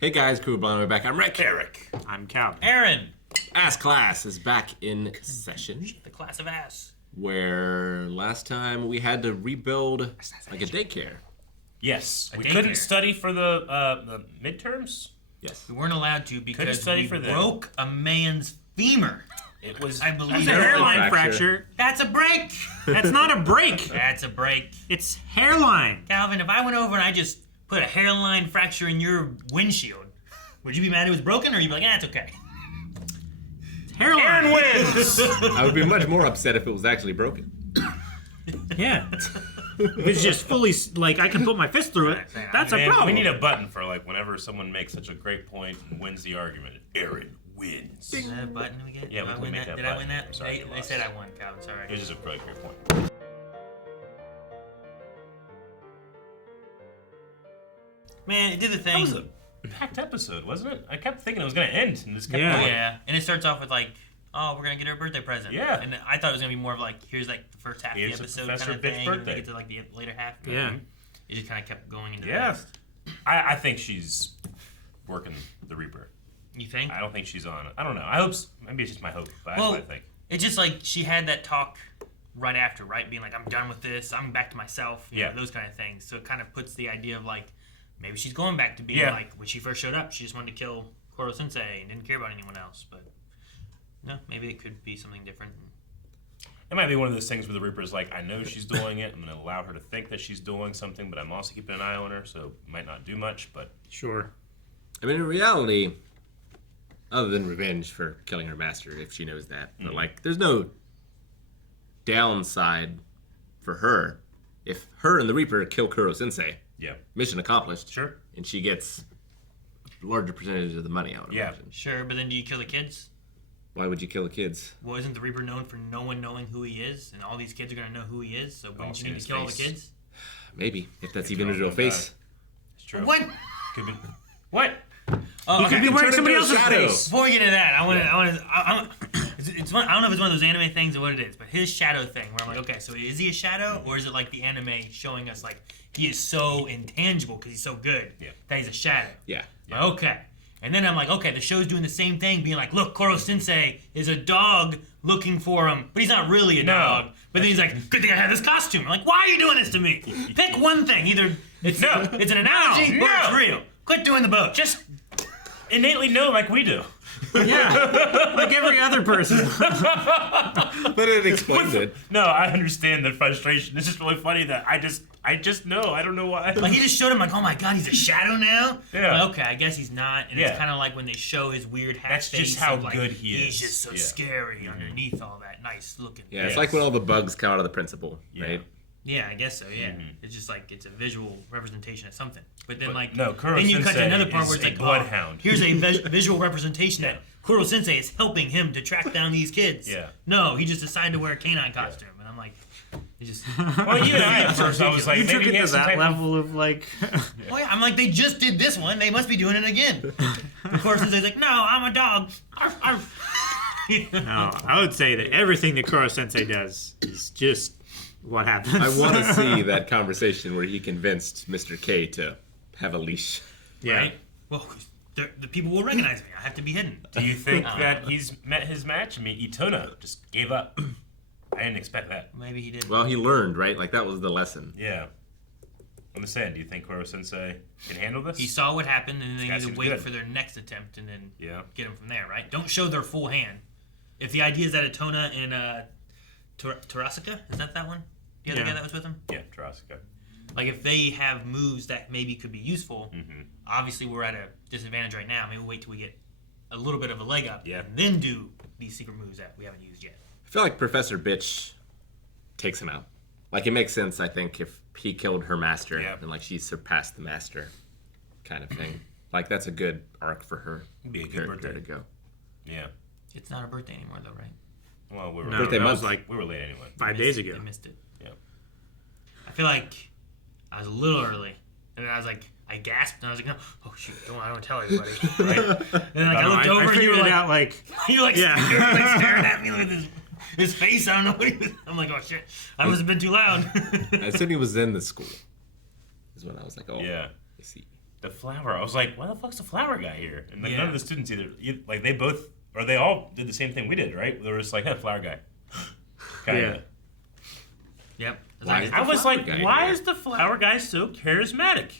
Hey guys, Crew Blind, we're back. I'm Rick. Eric. I'm Cal. Aaron. Ass Class is back in session. The class of ass. Where last time we had to rebuild like a daycare. Yes. We daycare. couldn't study for the midterms. Yes. We weren't allowed to because study we for them. broke a man's femur. It was, I believe It's a hairline fracture. That's a break. That's not a break. That's a break. It's hairline. Calvin, if I went over and I just put a hairline fracture in your windshield, would you be mad it was broken, or you'd be like, it's okay? It's hairline. Aaron wins. I would be much more upset if it was actually broken. Yeah. If it's just fully, like, I can put my fist through it, that's a Man, problem. we need a button for like whenever someone makes such a great point and wins the argument. Aaron wins. Is that a button we get? Yeah, Did we I can win make that? that Did I button. win that? I'm sorry you They lost. said I won, Calvin. Sorry. This is a really great point. Man, it did the That thing. was a packed episode, wasn't it? I kept thinking it was gonna end, and this kept Yeah. going. Yeah, and it starts off with like, oh, we're gonna get her a birthday present. Yeah. And I thought it was gonna be more of like, here's like the first half Here's of a the episode Professor kind of Bitch thing, and then birthday. they get to like the later half. Yeah. It just kind of kept going into the Yeah. next. I think she's working the Reaper. You think? I don't think she's on it. I don't know. I hope. Maybe it's just my hope, but that's Well, what I think. It's just like she had that talk right after, right? Being like, I'm done with this. I'm back to myself. You know, those kind of things. So it kind of puts the idea of like, maybe she's going back to being like, when she first showed up, she just wanted to kill Koro Sensei and didn't care about anyone else. But no, maybe it could be something different. It might be one of those things where the Reaper's like, I know she's doing it. I'm going to allow her to think that she's doing something, but I'm also keeping an eye on her, so might not do much. But Sure. I mean, in reality, other than revenge for killing her master, if she knows that, but like, there's no downside for her. If her and the Reaper kill Kuro Sensei, yeah, mission accomplished. sure. And she gets a larger percentage of the money, I would imagine. Sure, but then do you kill the kids? Why would you kill the kids? Well, isn't the Reaper known for no one knowing who he is? And all these kids are going to know who he is, so wouldn't you seen need his to kill all the face. kids? Maybe, if that's Could even kill his real him, face. It's true. What? Could be. What? Oh, He okay. could be wearing Turn somebody into a else's shadow. face. Before we get into that, it's one, I don't know if it's one of those anime things or what it is, but his shadow thing, where I'm like, okay, so is he a shadow, or is it like the anime showing us like he is so intangible because he's so good that he's a shadow? Yeah. Okay. And then I'm like, okay, the show's doing the same thing, being like, look, Koro Sensei is a dog looking for him, but he's not really a dog. But then he's like, good thing I have this costume. I'm like, why are you doing this to me? Pick one thing. Either it's it's an analogy or it's real. Quit doing the both. Just innately know like we do. Yeah. Like every other person. But it explains it. No, I understand the frustration. It's just really funny that I just know. I don't know why. Like he just showed him like, oh my god, he's a shadow now. Yeah. Like, okay, I guess he's not. And it's kind of like when they show his weird half That's face. just how of, like, good he is. He's just so Yeah. scary underneath all that nice looking. Yeah, it's Yes. like when all the bugs come out of the principal, right? Yeah, I guess so. Yeah, it's just like it's a visual representation of something. But then like no, Kuro then you cut to Sensei another part is where it's a like, bloodhound. here's a visual representation that Kuro Sensei is helping him to track down these kids. Yeah. No, he just decided to wear a canine costume, and I'm like, it just. Well, you and I at first, I was like, You maybe took he it to has some that type of... level of like... Oh yeah, I'm like, they just did this one. They must be doing it again. Of course, Sensei's like, no, I'm a dog. Arf, arf. No, I would say that everything that Kuro Sensei does is just what happens. I want to see that conversation where he convinced Mr. K to have a leash. Yeah. Right? Well, the people will recognize me. I have to be hidden. Do you think that he's met his match? I mean, Itona just gave up. I didn't expect that. Maybe he did. Well, he learned, right? Like, that was the lesson. Yeah. I'm just saying, do you think Kuro Sensei can handle this? He saw what happened, and then they guy need to seems wait good. for their next attempt, and then Yeah. get him from there, right? Don't show their full hand. If the idea is that Atona and Tarasaka, is that one? The other Yeah. guy that was with him? Yeah, Tarasaka. Like, if they have moves that maybe could be useful, obviously we're at a disadvantage right now. Maybe we'll wait till we get a little bit of a leg up, and then do these secret moves that we haven't used yet. I feel like Professor Bitch takes him out. Like, it makes sense, I think, if he killed her master and, like, she surpassed the master kind of thing. Like, that's a good arc for her. It'd be a good character birthday. to go. Yeah. It's not a birthday anymore, though, right? Well, we were, No, Birthday that month. was like we were late anyway. 5 days ago. They missed it. Yeah. I feel like I was a little early, and then I was like, I gasped, and I was like, oh shoot, I don't want to tell everybody. Right? And then like, I looked over, I and you figured were it like, out like... you like, Yeah. staring at me with his face. I don't know what he was. I'm like, oh shit, I must have been too loud. As soon as he was in the school is when I was like, oh, Yeah. I see. the flower. I was like, why the fuck's the flower guy here? And like, none of the students they both, or they all did the same thing we did, right? They were just like, hey, flower guy. Kinda. Yep. I was like, why is the flower guy so charismatic?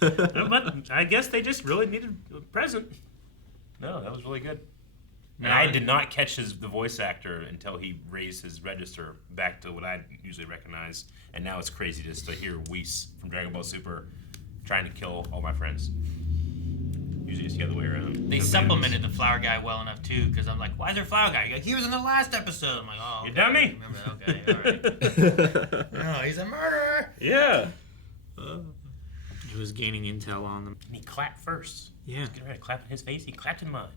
But I guess they just really needed a present. No, that was really good. And I did not catch the voice actor until he raised his register back to what I usually recognize. And now it's crazy just to hear Whis from Dragon Ball Super trying to kill all my friends. Usually it's the other way around. They supplemented the flower guy well enough, too, because I'm like, why is there a flower guy? You're like, he was in the last episode. I'm like, oh. You dummy. Remember that? Okay, all right. No, he's a murderer. Yeah. He was gaining intel on them. And he clapped first. Yeah. He was getting ready to clap in his face. He clapped in mine.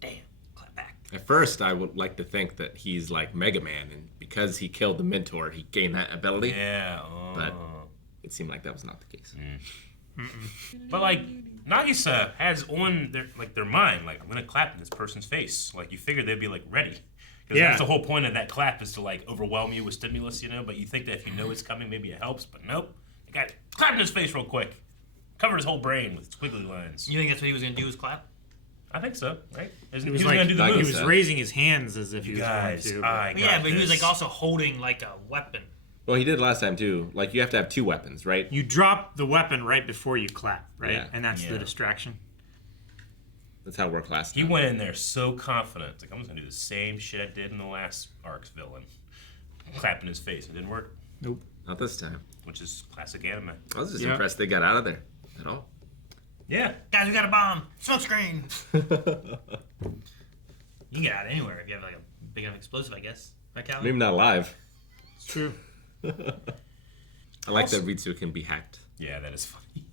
Damn. Clap back. At first, I would like to think that he's like Mega Man, and because he killed the mentor, he gained that ability. Yeah. But it seemed like that was not the case. But like, Nagisa has on their mind, like, I'm gonna clap in this person's face. Like, you figure they'd be like ready. Because that's the whole point of that clap, is to like overwhelm you with stimulus, you know. But you think that if you know it's coming, maybe it helps. But nope. The guy clapped in his face real quick. Covered his whole brain with squiggly lines. You think that's what he was going to do, was clap? I think so, right? He was like, going to do the he moves. was raising his hands as if he was Guys, going to. But he was like also holding like a weapon. Well, he did last time too. Like, you have to have 2 weapons, right? You drop the weapon right before you clap, right? Yeah. And that's the distraction. That's how it worked last He time. went in there so confident. Like, I'm just going to do the same shit I did in the last arc's villain. Clap in his face. It didn't work. Nope. Not this time. Which is classic anime. I was just impressed they got out of there at all. Yeah. Guys, we got a bomb. Smoke screen. You can get out anywhere if you have like a big enough explosive, I guess. Right, Calvin? Maybe not alive. It's true. I like that Ritsu can be hacked. Yeah, that is funny.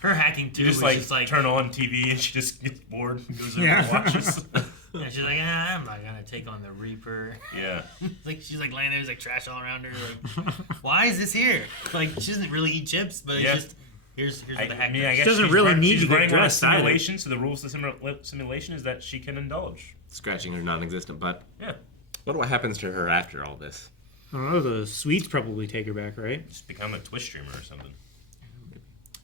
Her hacking too. You just like turn on TV and she just gets bored and goes over and watches. Yeah, she's like, I'm not gonna take on the Reaper. Yeah. Like she's like laying there, there's like trash all around her. Like, why is this here? Like she doesn't really eat chips, but it's just here's what the hack does. I guess she doesn't really need to get dressed on a simulation, so the rules of simulation is that she can indulge. Scratching her non-existent butt. Yeah. What happens to her after all this? I don't know, the sweets probably take her back, right? Just become a Twitch streamer or something.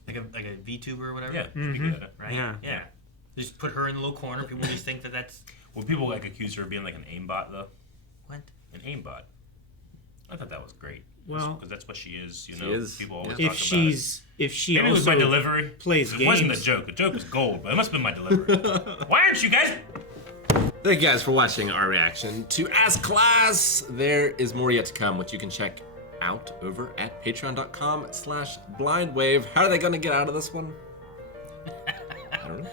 Like a VTuber or whatever? Yeah. Be good at it. Right? Yeah. Just put her in the little corner. People just think that that's... Well, people like accuse her of being like an aimbot, though. What? An aimbot. I thought that was great. Well... Because that's what she is, you know? She is. People always If talk about it. If she Maybe also it was my delivery. plays It wasn't a games... joke. A joke was gold, but it must have been my delivery. Why aren't you guys... Thank you guys for watching our reaction to As Class. There is more yet to come, which you can check out over at patreon.com/blindwave. How are they going to get out of this one? I don't know.